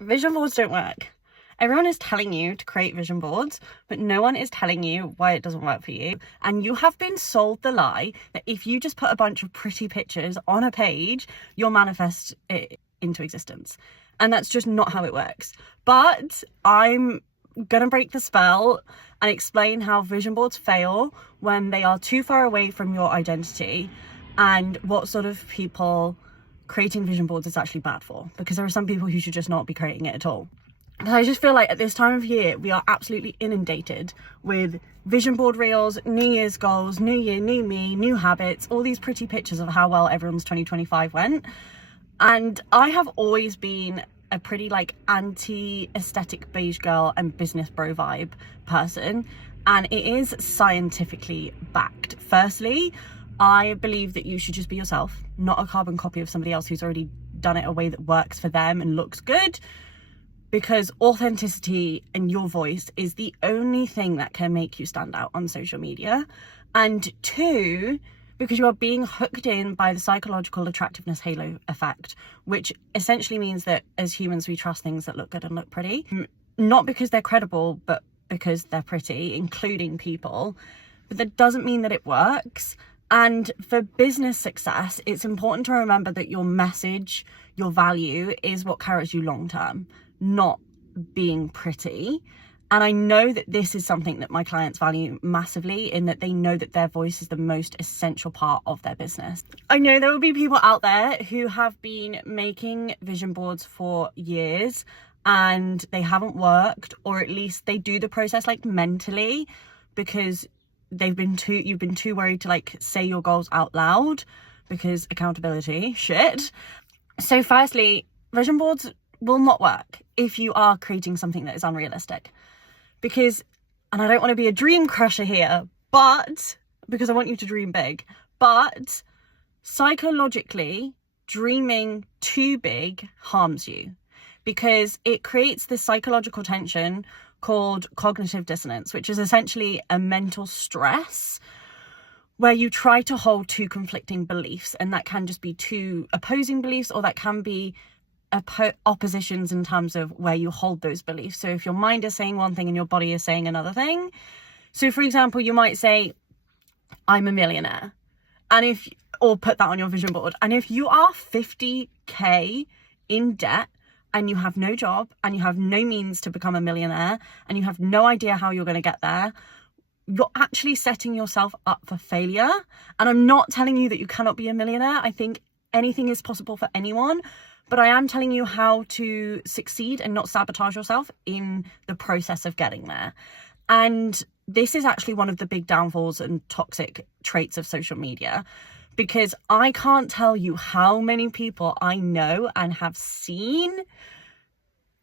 Vision boards don't work. Everyone is telling you to create vision boards, but no one is telling you why it doesn't work for you. And you have been sold the lie that if you just put a bunch of pretty pictures on a page, you'll manifest it into existence. And that's just not how it works. But I'm gonna break the spell and explain how vision boards fail when they are too far away from your identity, and what sort of people creating vision boards is actually bad for, because there are some people who should just not be creating it at all. Because I just feel like at this time of year, we are absolutely inundated with vision board reels, New Year's goals, new year, new me, new habits, all these pretty pictures of how well everyone's 2025 went. And I have always been a pretty like anti-aesthetic beige girl and business bro vibe person. And it is scientifically backed. Firstly, I believe that you should just be yourself, not a carbon copy of somebody else who's already done it a way that works for them and looks good. Because authenticity and your voice is the only thing that can make you stand out on social media. And two, because you are being hooked in by the psychological attractiveness halo effect, which essentially means that as humans, we trust things that look good and look pretty. Not because they're credible, but because they're pretty, including people. But that doesn't mean that it works. And for business success, it's important to remember that your message, your value is what carries you long term, not being pretty. And I know that this is something that my clients value massively, in that they know that their voice is the most essential part of their business. I know there will be people out there who have been making vision boards for years and they haven't worked, or at least they do the process like mentally because you've been too worried to like say your goals out loud, because accountability shit. So firstly, vision boards will not work if you are creating something that is unrealistic. Because, and I don't want to be a dream crusher here, but because I want you to dream big, but psychologically, dreaming too big harms you, because it creates this psychological tension called cognitive dissonance, which is essentially a mental stress where you try to hold two conflicting beliefs, and that can just be two opposing beliefs, or that can be oppositions in terms of where you hold those beliefs. So if your mind is saying one thing and your body is saying another thing. So for example, you might say, I'm a millionaire, or put that on your vision board. And if you are 50k in debt and you have no job and you have no means to become a millionaire and you have no idea how you're going to get there, you're actually setting yourself up for failure. And I'm not telling you that you cannot be a millionaire. I think anything is possible for anyone. But I am telling you how to succeed and not sabotage yourself in the process of getting there. And this is actually one of the big downfalls and toxic traits of social media, because I can't tell you how many people I know and have seen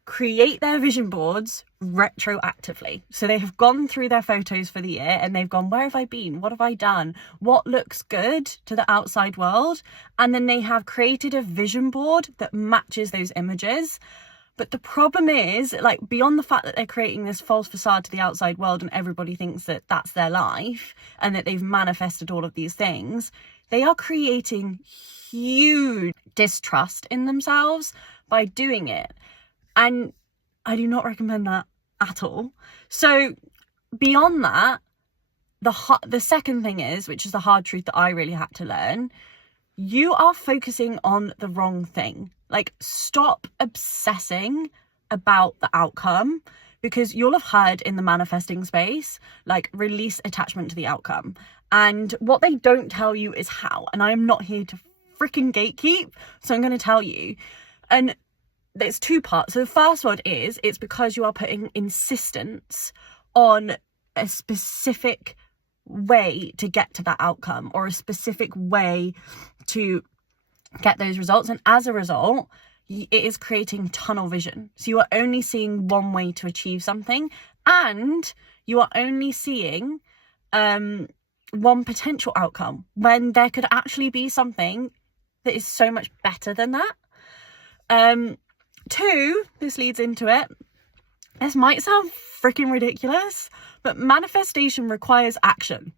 create their vision boards retroactively. So they have gone through their photos for the year and they've gone, where have I been? What have I done? What looks good to the outside world? And then they have created a vision board that matches those images. But the problem is, like, beyond the fact that they're creating this false facade to the outside world and everybody thinks that that's their life and that they've manifested all of these things, they are creating huge distrust in themselves by doing it. And I do not recommend that at all. So beyond that, the second thing is, which is the hard truth that I really had to learn, you are focusing on the wrong thing. Like, stop obsessing about the outcome, because you'll have heard in the manifesting space, like, release attachment to the outcome. And what they don't tell you is how. And I am not here to freaking gatekeep, so I'm going to tell you. And there's two parts. So the first one is, it's because you are putting insistence on a specific way to get to that outcome, or a specific way to get those results. And as a result, it is creating tunnel vision. So you are only seeing one way to achieve something, and you are only seeing one potential outcome, when there could actually be something that is so much better than that. Two, this leads into it. This might sound freaking ridiculous, but manifestation requires action.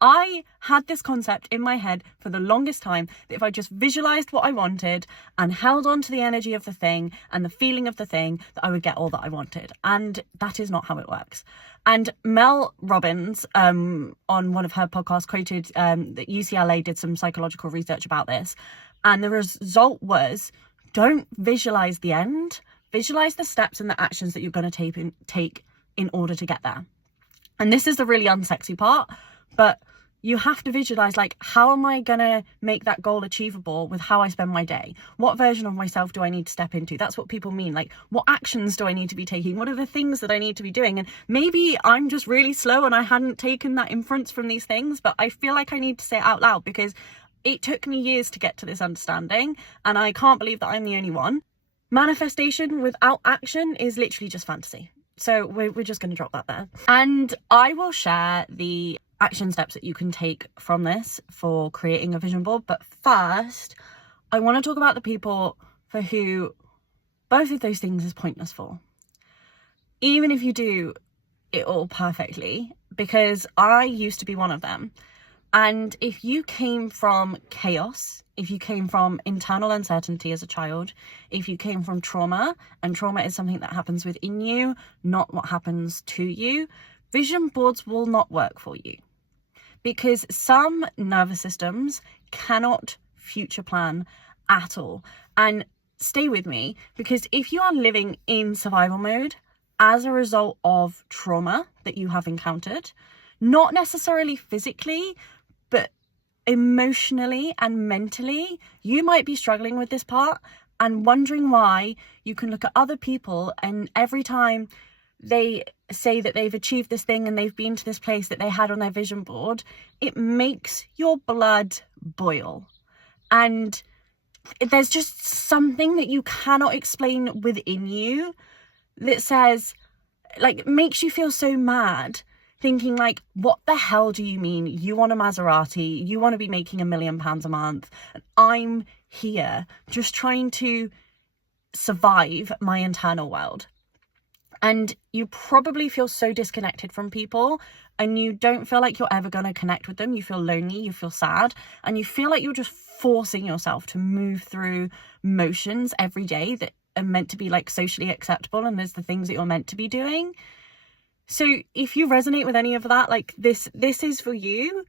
I had this concept in my head for the longest time that if I just visualized what I wanted and held on to the energy of the thing and the feeling of the thing, that I would get all that I wanted. And that is not how it works. And Mel Robbins, on one of her podcasts, quoted that UCLA did some psychological research about this. And the result was, don't visualize the end, visualize the steps and the actions that you're going to take in order to get there. And this is the really unsexy part, but you have to visualize, like, how am I going to make that goal achievable with how I spend my day? What version of myself do I need to step into? That's what people mean. Like, what actions do I need to be taking? What are the things that I need to be doing? And maybe I'm just really slow and I hadn't taken that inference from these things, but I feel like I need to say it out loud because it took me years to get to this understanding. And I can't believe that I'm the only one. Manifestation without action is literally just fantasy. So we're just going to drop that there. And I will share the action steps that you can take from this for creating a vision board. But first, I want to talk about the people for who both of those things is pointless for. Even if you do it all perfectly, because I used to be one of them. And if you came from chaos, if you came from internal uncertainty as a child, if you came from trauma, and trauma is something that happens within you, not what happens to you, vision boards will not work for you. Because some nervous systems cannot future plan at all. And stay with me, because if you are living in survival mode as a result of trauma that you have encountered, not necessarily physically, but emotionally and mentally, you might be struggling with this part and wondering why. You can look at other people, and every time they say that they've achieved this thing and they've been to this place that they had on their vision board, it makes your blood boil. And there's just something that you cannot explain within you that says, like, makes you feel so mad, thinking like, what the hell do you mean? You want a Maserati, you want to be making £1 million a month, and I'm here just trying to survive my internal world. And you probably feel so disconnected from people, and you don't feel like you're ever going to connect with them. You feel lonely, you feel sad, and you feel like you're just forcing yourself to move through motions every day that are meant to be like socially acceptable, and there's the things that you're meant to be doing. So if you resonate with any of that, like this is for you.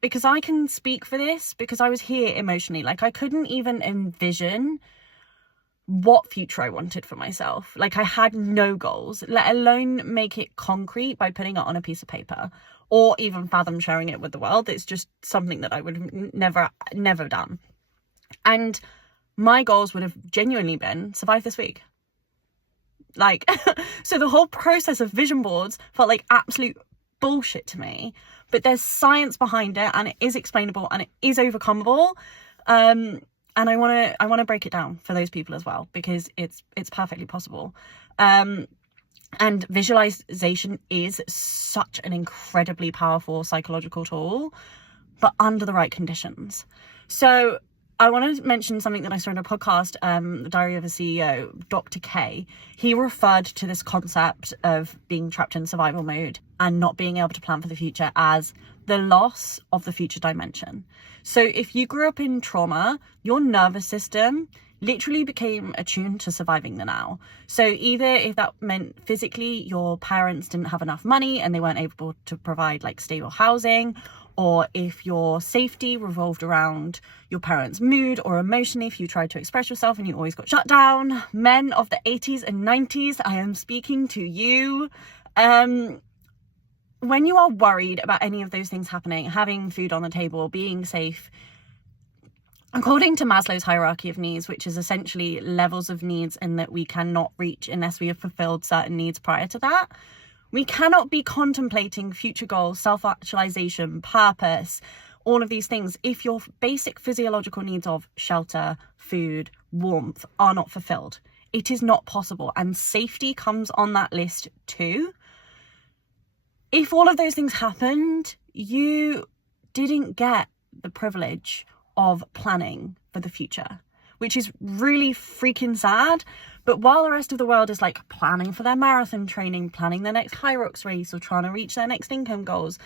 Because I can speak for this, because I was here emotionally. Like, I couldn't even envision what future I wanted for myself. Like, I had no goals, let alone make it concrete by putting it on a piece of paper, or even fathom sharing it with the world. It's just something that I would have never done. And my goals would have genuinely been survive this week. Like, so the whole process of vision boards felt like absolute bullshit to me, but there's science behind it, and it is explainable, and it is overcomable. And I want to break it down for those people as well, because it's perfectly possible. And visualization is such an incredibly powerful psychological tool, but under the right conditions. So I want to mention something that I saw in a podcast, The Diary of a CEO, Dr. K. He referred to this concept of being trapped in survival mode and not being able to plan for the future as the loss of the future dimension. So if you grew up in trauma, your nervous system literally became attuned to surviving the now. So either if that meant physically your parents didn't have enough money and they weren't able to provide like stable housing, or if your safety revolved around your parents' mood, or emotionally if you tried to express yourself and you always got shut down. Men of the 80s and 90s, I am speaking to you. When you are worried about any of those things happening, having food on the table, being safe, according to Maslow's hierarchy of needs, which is essentially levels of needs and that we cannot reach unless we have fulfilled certain needs prior to that, we cannot be contemplating future goals, self-actualization, purpose, all of these things if your basic physiological needs of shelter, food, warmth are not fulfilled. It is not possible. And safety comes on that list too. If all of those things happened, you didn't get the privilege of planning for the future, which is really freaking sad. But while the rest of the world is like planning for their marathon training, planning their next Hyrox race, or trying to reach their next income goals,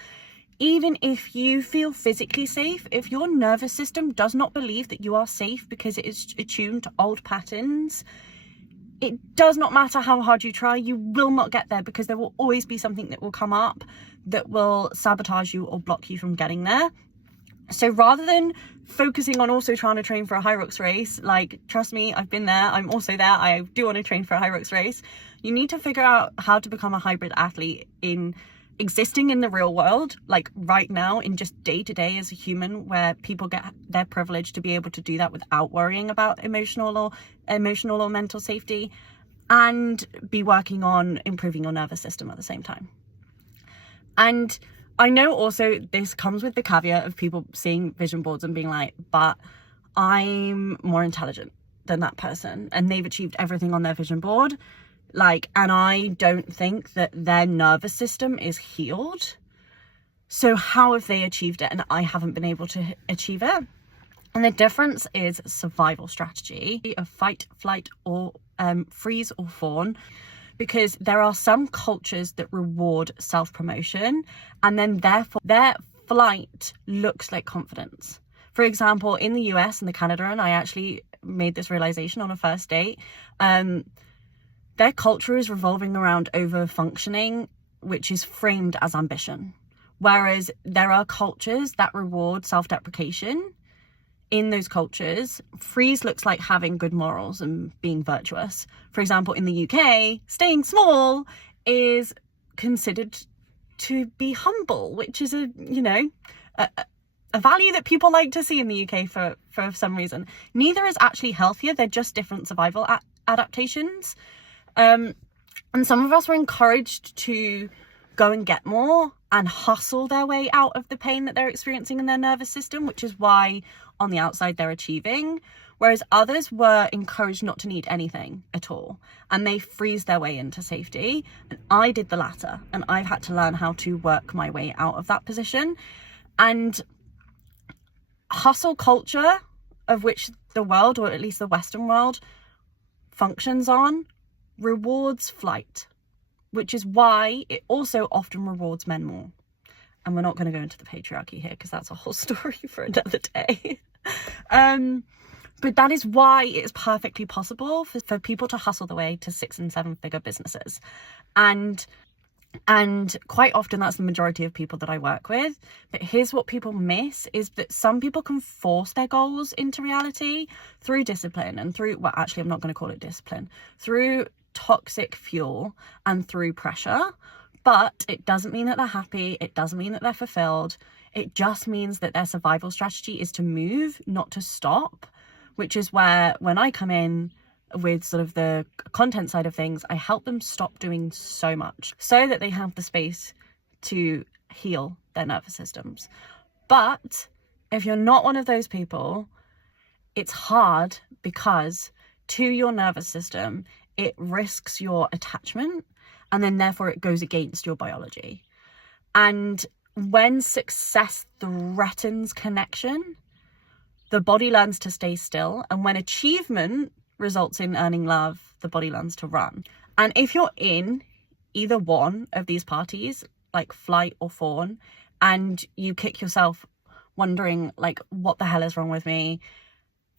even if you feel physically safe, if your nervous system does not believe that you are safe because it is attuned to old patterns, it does not matter how hard you try, you will not get there, because there will always be something that will come up that will sabotage you or block you from getting there. So rather than focusing on also trying to train for a high rocks race, like, trust me, I've been there, I'm also there, I do want to train for a high rocks race, you need to figure out how to become a hybrid athlete in existing in the real world, like right now, in just day to day as a human, where people get their privilege to be able to do that without worrying about emotional or mental safety, and be working on improving your nervous system at the same time. And I know also this comes with the caveat of people seeing vision boards and being like, but I'm more intelligent than that person and they've achieved everything on their vision board. And I don't think that their nervous system is healed. So how have they achieved it and I haven't been able to achieve it? And the difference is survival strategy of fight, flight, or freeze or fawn. Because there are some cultures that reward self-promotion, and then therefore their flight looks like confidence. For example, in the US and the Canada, and I actually made this realization on a first date, their culture is revolving around over-functioning, which is framed as ambition. Whereas there are cultures that reward self-deprecation. In those cultures, freeze looks like having good morals and being virtuous. For example, in the UK, staying small is considered to be humble, which is a value that people like to see in the UK for some reason. Neither is actually healthier, they're just different survival adaptations. And some of us were encouraged to go and get more and hustle their way out of the pain that they're experiencing in their nervous system, which is why on the outside they're achieving, whereas others were encouraged not to need anything at all and they freeze their way into safety. And I did the latter, and I've had to learn how to work my way out of that position. And hustle culture, of which the world, or at least the Western world, functions on, rewards flight, which is why it also often rewards men more. And we're not going to go into the patriarchy here because that's a whole story for another day. But that is why it is perfectly possible for people to hustle their way to 6 and 7 figure businesses. And quite often that's the majority of people that I work with. But here's what people miss is that some people can force their goals into reality through discipline and through, well, actually, I'm not going to call it discipline, through toxic fuel and through pressure. But it doesn't mean that they're happy. It doesn't mean that they're fulfilled. It just means that their survival strategy is to move, not to stop, which is where when I come in with sort of the content side of things, I help them stop doing so much so that they have the space to heal their nervous systems. But if you're not one of those people, it's hard because to your nervous system, it risks your attachment, and then therefore it goes against your biology. And when success threatens connection, the body learns to stay still. And when achievement results in earning love, the body learns to run. And if you're in either one of these parties, like flight or fawn, and you kick yourself wondering, like, what the hell is wrong with me?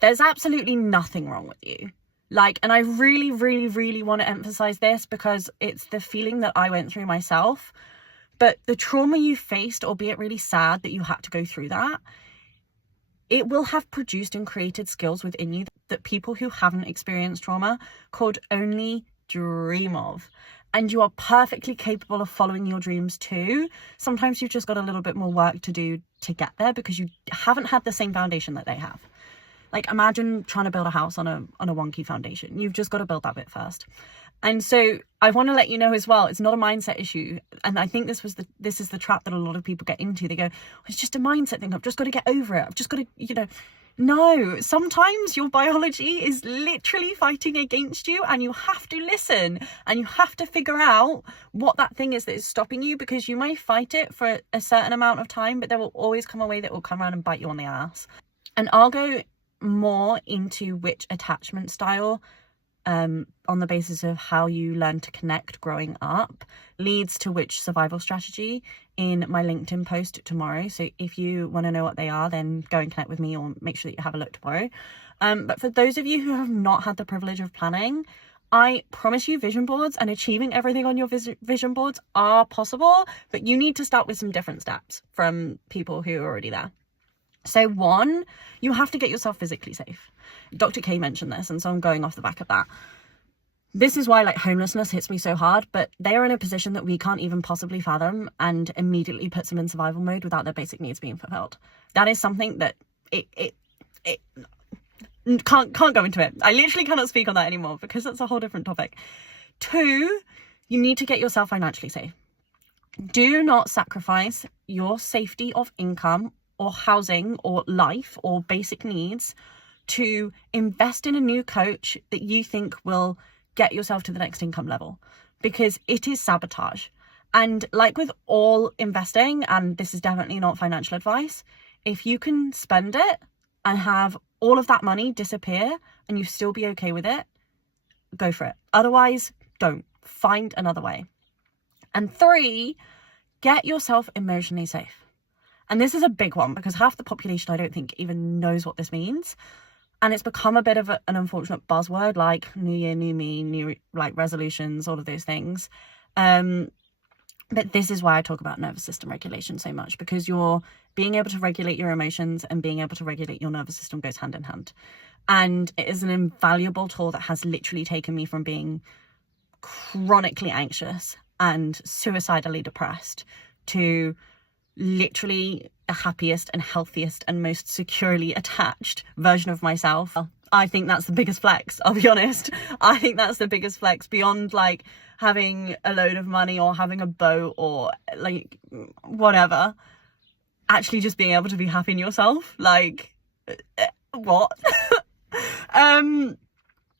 There's absolutely nothing wrong with you. And I really, really, really want to emphasize this because it's the feeling that I went through myself. But the trauma you faced, albeit really sad that you had to go through that, it will have produced and created skills within you that people who haven't experienced trauma could only dream of. And you are perfectly capable of following your dreams too. Sometimes you've just got a little bit more work to do to get there because you haven't had the same foundation that they have. Imagine trying to build a house on a wonky foundation. You've just got to build that bit first. And so I want to let you know as well, it's not a mindset issue. And I think this is the trap that a lot of people get into. They go, it's just a mindset thing. I've just got to get over it. I've just got to, No, sometimes your biology is literally fighting against you and you have to listen and you have to figure out what that thing is that is stopping you, because you may fight it for a certain amount of time, but there will always come a way that will come around and bite you on the ass. And I'll go more into which attachment style on the basis of how you learn to connect growing up leads to which survival strategy in my LinkedIn post tomorrow. So if you want to know what they are, then go and connect with me, or make sure that you have a look tomorrow. But for those of you who have not had the privilege of planning, I promise you vision boards and achieving everything on your vision boards are possible, but you need to start with some different steps from people who are already there. So 1, you have to get yourself physically safe. Dr. K mentioned this, and so I'm going off the back of that. This is why like homelessness hits me so hard, but they are in a position that we can't even possibly fathom, and immediately puts them in survival mode without their basic needs being fulfilled. That is something that it can't go into it. I literally cannot speak on that anymore because that's a whole different topic. 2, you need to get yourself financially safe. Do not sacrifice your safety of income or housing or life or basic needs to invest in a new coach that you think will get yourself to the next income level, because it is sabotage. And like with all investing, and this is definitely not financial advice, if you can spend it and have all of that money disappear and you still be okay with it, go for it. Otherwise, don't. Find another way. And 3, get yourself emotionally safe. And this is a big one because half the population, I don't think, even knows what this means. And it's become a bit of an unfortunate buzzword, like new year, new me, new like resolutions, all of those things. But this is why I talk about nervous system regulation so much, because you're being able to regulate your emotions and being able to regulate your nervous system goes hand in hand. And it is an invaluable tool that has literally taken me from being chronically anxious and suicidally depressed to literally the happiest and healthiest and most securely attached version of myself. I think that's the biggest flex, I'll be honest. I think that's the biggest flex beyond like having a load of money or having a boat or like whatever. Actually just being able to be happy in yourself. Like, what?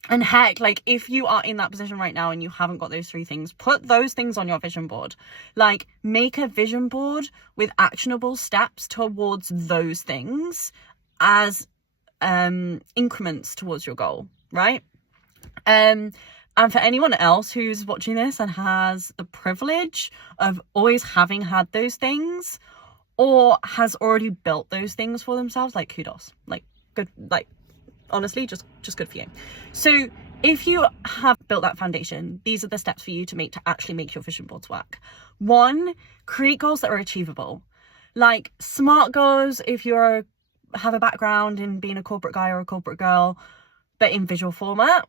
And heck, like if you are in that position right now and you haven't got those 3 things, put those things on your vision board. Like make a vision board with actionable steps towards those things as increments towards your goal, right? And for anyone else who's watching this and has the privilege of always having had those things or has already built those things for themselves, like kudos, like good, like honestly, just good for you. So if you have built that foundation, these are the steps for you to actually make your vision boards work. 1, create goals that are achievable, like SMART goals. If you have a background in being a corporate guy or a corporate girl, but in visual format,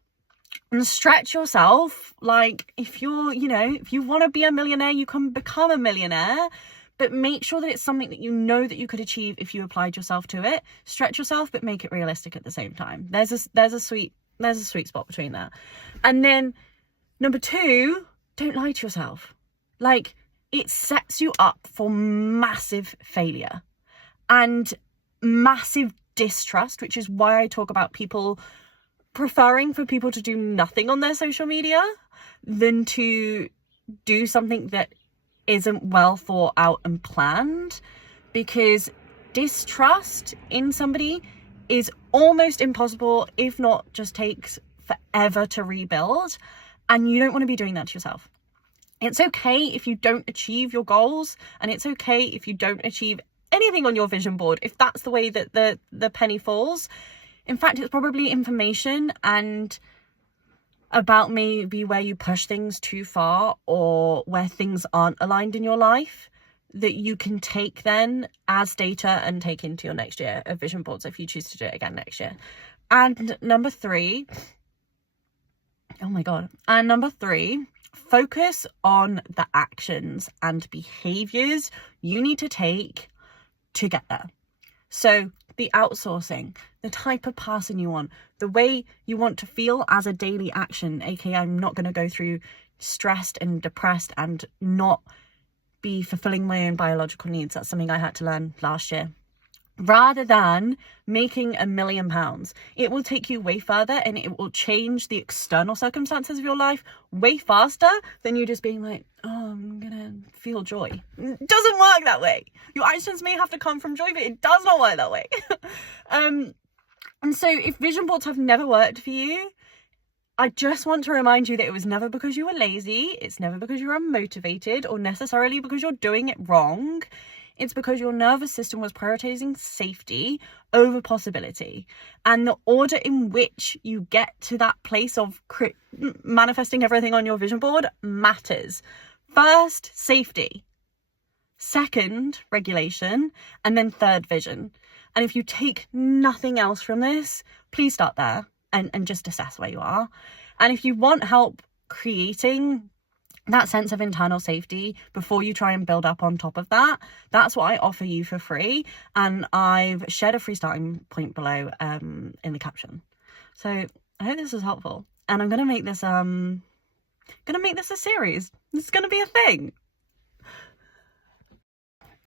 and stretch yourself. Like if you're, if you want to be a millionaire, you can become a millionaire. But make sure that it's something that you know that you could achieve if you applied yourself to it. Stretch yourself, but make it realistic at the same time. There's a sweet spot between that. And then number 2, don't lie to yourself. Like it sets you up for massive failure and massive distrust, which is why I talk about people preferring for people to do nothing on their social media than to do something that isn't well thought out and planned, because distrust in somebody is almost impossible, if not just takes forever to rebuild, and you don't want to be doing that to yourself. It's okay if you don't achieve your goals, and it's okay if you don't achieve anything on your vision board, if that's the way that the penny falls. In fact, it's probably information and about maybe where you push things too far or where things aren't aligned in your life that you can take then as data and take into your next year of vision boards if you choose to do it again next year. And number 3, focus on the actions and behaviors you need to take to get there. So the outsourcing, the type of person you want, the way you want to feel as a daily action, aka I'm not going to go through stressed and depressed and not be fulfilling my own biological needs. That's something I had to learn last year. Rather than making £1 million, it will take you way further and it will change the external circumstances of your life way faster than you just being like, oh, I'm gonna feel joy. It doesn't work that way. Your actions may have to come from joy, but it does not work that way. And so if vision boards have never worked for you, I just want to remind you that it was never because you were lazy, it's never because you're unmotivated, or necessarily because you're doing it wrong. It's because your nervous system was prioritizing safety over possibility. And the order in which you get to that place of manifesting everything on your vision board matters. First, safety. Second, regulation. And then third, vision. And if you take nothing else from this, please start there and just assess where you are. And if you want help creating that sense of internal safety before you try and build up on top of that, that's what I offer you for free. And I've shared a free starting point below in the caption. So I hope this was helpful. And I'm gonna make this a series. This is gonna be a thing.